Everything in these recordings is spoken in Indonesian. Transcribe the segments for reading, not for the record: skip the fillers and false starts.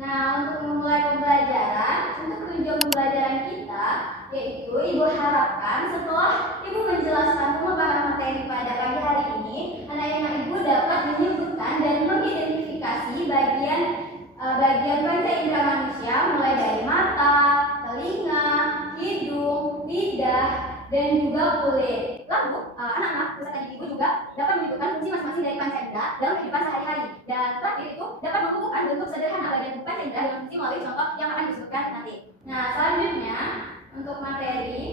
Nah, untuk memulai pembelajaran, untuk tujuan pembelajaran kita, yaitu Ibu harapkan setelah Ibu menjelaskan pemaparan materi pada pagi hari ini, anak-anak Ibu dapat menyebutkan dan mengidentifikasi bagian panca indera manusia, mulai dari mata, telinga, hidung, lidah, dan juga kulit. Lalu, anak-anak beserta Ibu juga dapat menyebutkan fungsi masing-masing dari panca indera dalam kehidupan sehari-hari. Dan terakhir itu dapat mengumpulkan bentuk sederhana bagian panca indera dengan fungsi melalui contoh yang akan disebutkan nanti. Nah, selanjutnya untuk materi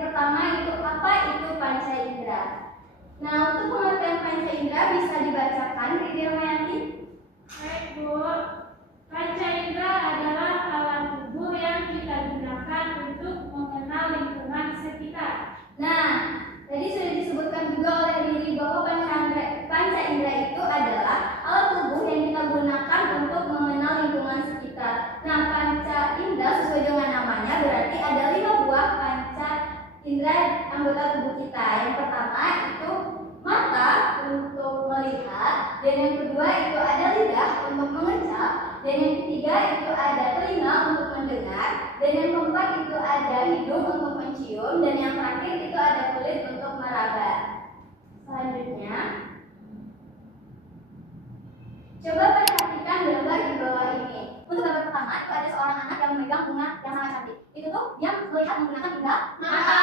pertama itu apa itu panca indera. Nah, untuk pengertian panca indera bisa dibacakan Ridi Ramayanti. Baik, Bu. Panca indera adalah alat tubuh yang kita gunakan untuk mengenal lingkungan sekitar. Nah, tadi sudah disebutkan juga oleh Ridi bahwa panca indera itu adalah alat tubuh yang kita gunakan untuk mengenal lingkungan sekitar. Nah, panca indera sesuai dengan namanya berarti ada 5 buah panca indera anggota tubuh kita. Yang pertama itu mata untuk melihat, dan yang kedua itu ada lidah untuk mengecap, dan yang ketiga itu ada telinga untuk mendengar, dan yang keempat itu ada hidung untuk mencium, dan yang terakhir itu ada kulit untuk meraba. Selanjutnya, coba perhatikan gambar di bawah ini. Untuk gambar pertama itu ada seorang anak yang memegang bunga yang sangat cantik. Itu tuh yang melihat menggunakan indera mata.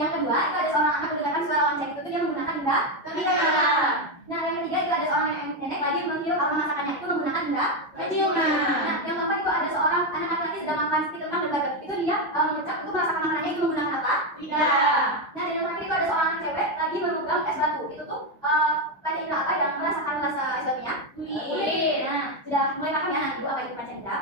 Yang kedua itu ada seorang anak mendengarkan suara lonceng. Itu tuh dia menggunakan indera telinga. Nah, yang ketiga itu ada seorang nenek lagi menghirup aroma masakannya. Itu menggunakan indera penciuman. Nah, yang keempat itu ada seorang anak laki-laki sedang makan stik kentang dan burger. Itu dia mengecap untuk merasakan makanannya itu menggunakan apa? Lidah. Nah, dan yang terakhir itu ada seorang cewek lagi memegang es batu. Itu tuh panca indera apa yang merasakan rasa es batunya? Kulit. Nah, sudah mulai paham ya anak-anak apa itu panca indera?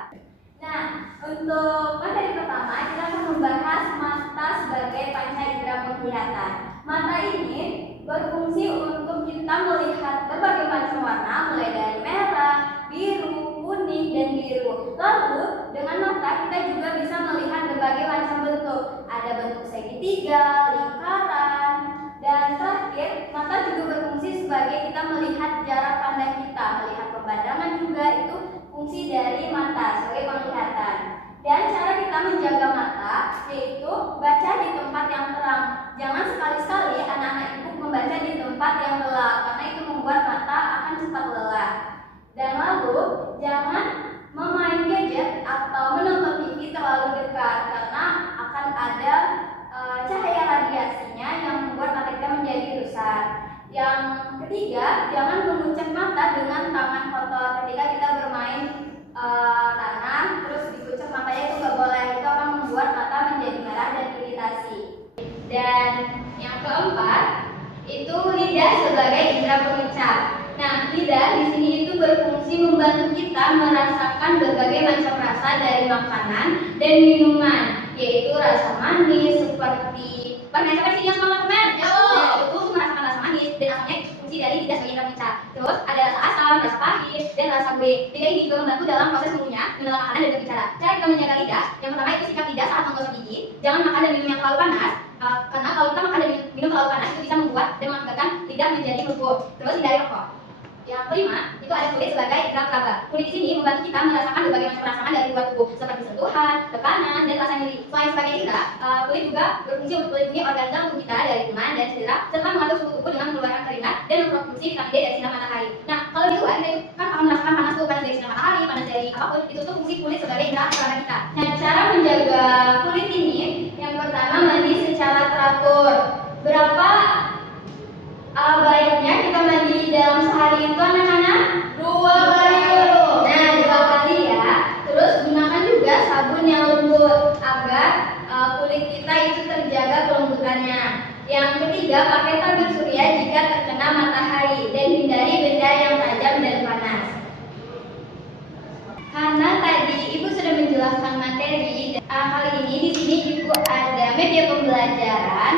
Nah, untuk materi pertama kita akan membahas mata sebagai panca indera penglihatan. Mata ini berfungsi untuk kita melihat berbagai macam warna, mulai dari merah, biru, kuning, dan biru. Lalu dengan mata kita juga bisa melihat berbagai macam bentuk. Ada bentuk segitiga, lingkaran, dan terakhir mata juga berfungsi sebagai kita melihat jarak pandang kita, melihat pemandangan juga itu fungsi dari mata sebagai penglihatan. Dan cara kita menjaga mata yaitu baca di tempat yang terang. Jangan sekali-sekali anak-anak ibu membaca di tempat yang gelap karena itu membuat mata akan cepat lelah. Dan lalu jangan memain gadget atau menonton TV terlalu dekat karena akan ada cahaya radiasinya yang membuat mata kita menjadi rusak. Yang ketiga, jangan menguncap mata dengan tangan kotor ketika kita bermain tangan, terus dikucek matanya itu nggak boleh, itu akan membuat mata menjadi merah dan iritasi. Dan yang keempat itu lidah sebagai indera pengecap. Nah, lidah di sini itu berfungsi membantu kita merasakan berbagai macam rasa dari makanan dan minuman, yaitu rasa manis seperti pernah coba sini yang teman-teman? Itu merasakan rasa manis dan asalnya fungsi dari lidah sebagai indera pengecap. Terus ada rasa asam, rasa pahit, dan rasa gurih. Tiga ini juga membantu dalam proses mengunyah, menelan makanan dan berbicara. Cara kita menjaga lidah, yang pertama itu sikap lidah saat menggosok gigi. Jangan makan dan minum yang terlalu panas, karena kalau kita makan dan minum terlalu panas itu bisa membuat dan mengakibatkan lidah menjadi melepuh. Terus hindari rokok. Yang kelima itu ada kulit sebagai indera peraba. Kulit di sini membantu kita merasakan berbagai macam perasaan dari luar tubuh seperti sentuhan, tekanan, dan rasa nyeri. Selain sebagai indera, kulit juga berfungsi untuk melindungi organ dalam tubuh kita dari kuman dan cedera, serta mengatur suhu tubuh dengan mengeluarkan keringat dan memproduksi vitamin D dari sinar matahari. Nah, kalau di luar kita kan akan merasakan panas tuh, panas dari sinar matahari, panas dari apapun. Itu tuh fungsi kulit sebagai indera peraba kita. Nah, cara menjaga kulit ini yang pertama mandi secara teratur. Berapa baiknya kita mandi dalam sehari itu anak-anak? 2 kali dulu. Nah, 2 kali ya. Terus gunakan juga sabun yang lembut agar kulit kita itu terjaga kelembutannya. Yang ketiga, pakai tabir surya jika terkena matahari dan hindari benda yang tajam dan panas. Karena tadi Ibu sudah menjelaskan materi, kali ini di sini Ibu ada media pembelajaran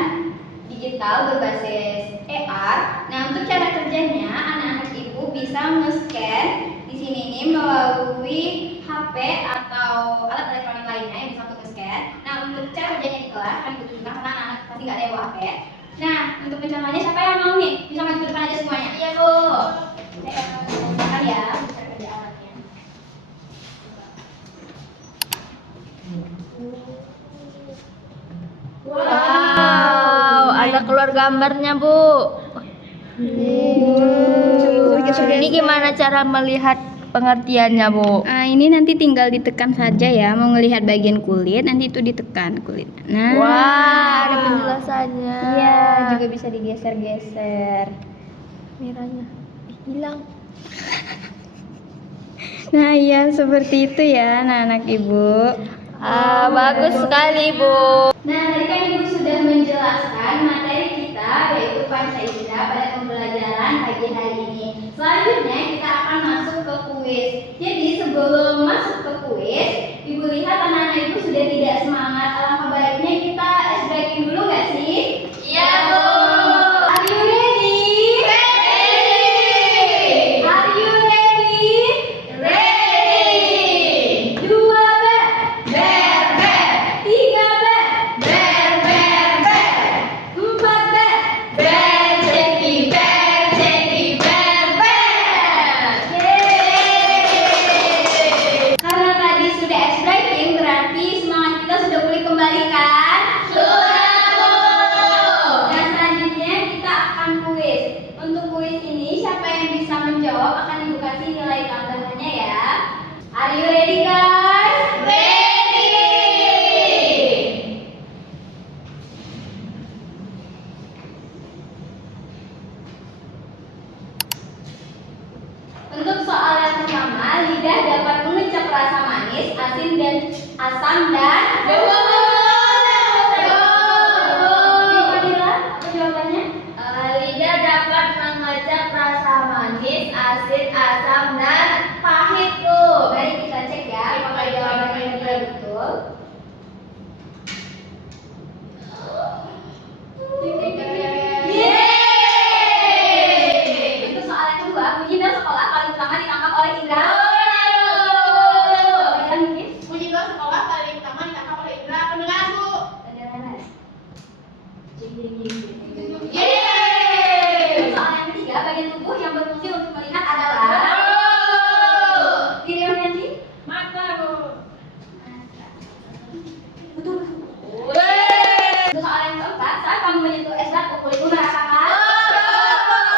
digital berbasis AR. Nah, untuk cara kerjanya anak-anak Ibu bisa nge-scan di sini ini melalui HP atau alat elektronik lainnya yang bisa untuk nge-scan. Nah, untuk cara kerjanya di kelas kan Ibu tunjukkan karena anak-anak pasti nggak ada yang bawa HP. Nah, untuk mencontohnya siapa yang mau nih? Bisa maju ke depan aja semuanya. Iya, Bu. Silakan ya, bisa kerja alatnya. Wow, ada keluar gambarnya, Bu. Ini gimana cara melihat pengertiannya, Bu? Ini nanti tinggal ditekan saja ya. Mau ngelihat bagian kulit, nanti itu ditekan kulit. Nah, Wah, ada penjelasannya. iya, juga bisa digeser-geser. Merahnya hilang. Nah, iya seperti itu ya, anak-anak Ibu. Bagus sekali, Bu. Nah, tadi kan Ibu sudah menjelaskan materi kita yaitu panca indera pada pembelajaran pagi hari ini. Selanjutnya kita akan masuk ke kuis. Jadi sebelum masuk ke kuis, Ibu lihat anak-anak Ibu sudah tidak semangat. Alangkah baiknya kita breaking dulu nggak sih? Iya, Bu. Are you ready? Ready. Are you ready? Ready. 2 ber, Ber, ber. 3 ber, Ber, ber, ber. 4 ber. Ber, ceki, ber, ceki, ber, ber. Yeay. Karena tadi sudah ice breaking, berarti semangat kita sudah pulih kembali kan? Sudah, Bu. Dan selanjutnya kita akan kuis. Untuk kuis ini siapa yang bisa menjawab akan Ibu kasih nilai tambahannya ya. Are you ready guys? Ready. Untuk soal yang pertama, lidah dapat mengecap rasa manis, asin dan asam dan Fadila, apa jawabannya? Lidah dapat mengecap rasa manis, asin, asam, dan pahit, Bu. Mari kita cek ya apakah jawabannya dia betul. Yeay! Untuk soal yang kedua, bunyi bel sekolah paling utama ditangkap oleh indra. Kalian mungkin? Bunyi bel sekolah paling utama ditangkap oleh indera pendengaran, Bu. Sederhana. Yeay! Untuk soal yang ketiga, bagian tubuh yang berfungsi untuk melihat adalah diri yang nanti? Mata, Bu. Betul. Untuk soal yang keempat, saat kamu menyentuh es batu, kulitmu merasakan?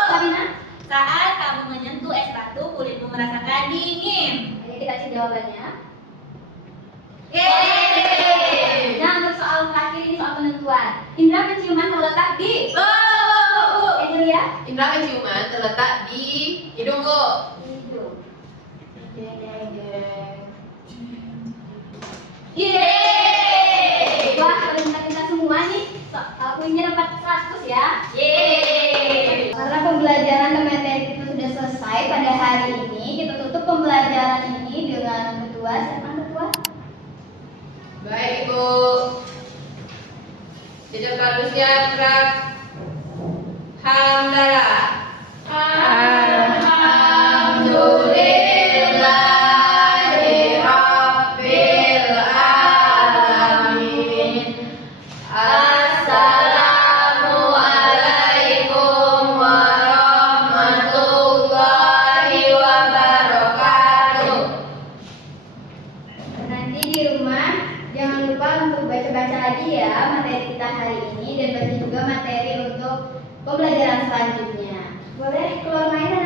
Sabina? Saat kamu menyentuh es batu, kulitmu merasakan dingin. Jadi kita cek jawabannya. Yeay! Nah, untuk soal terakhir ini soal penentuan. Indra penciuman terletak di Egelia? Indra penciuman terletak di hidung, Bu. Hidung. Yeay! Wah, pintar-pintar semua nih. Kuisnya dapat 100 ya. Yeay! Karena pembelajaran dan materi kita sudah selesai pada hari ini, kita tutup pembelajaran ini dengan ketua. Siapa ketua? Baik, Ibu. Tidak bagusnya gerak hamdalah. Alhamdulillahirabbil alamin. Assalamualaikum warahmatullahi wabarakatuh. Nanti di rumah jangan lupa untuk baca-baca lagi ya materi kita hari ini dan baca juga materi untuk pembelajaran selanjutnya. Boleh keluar mainan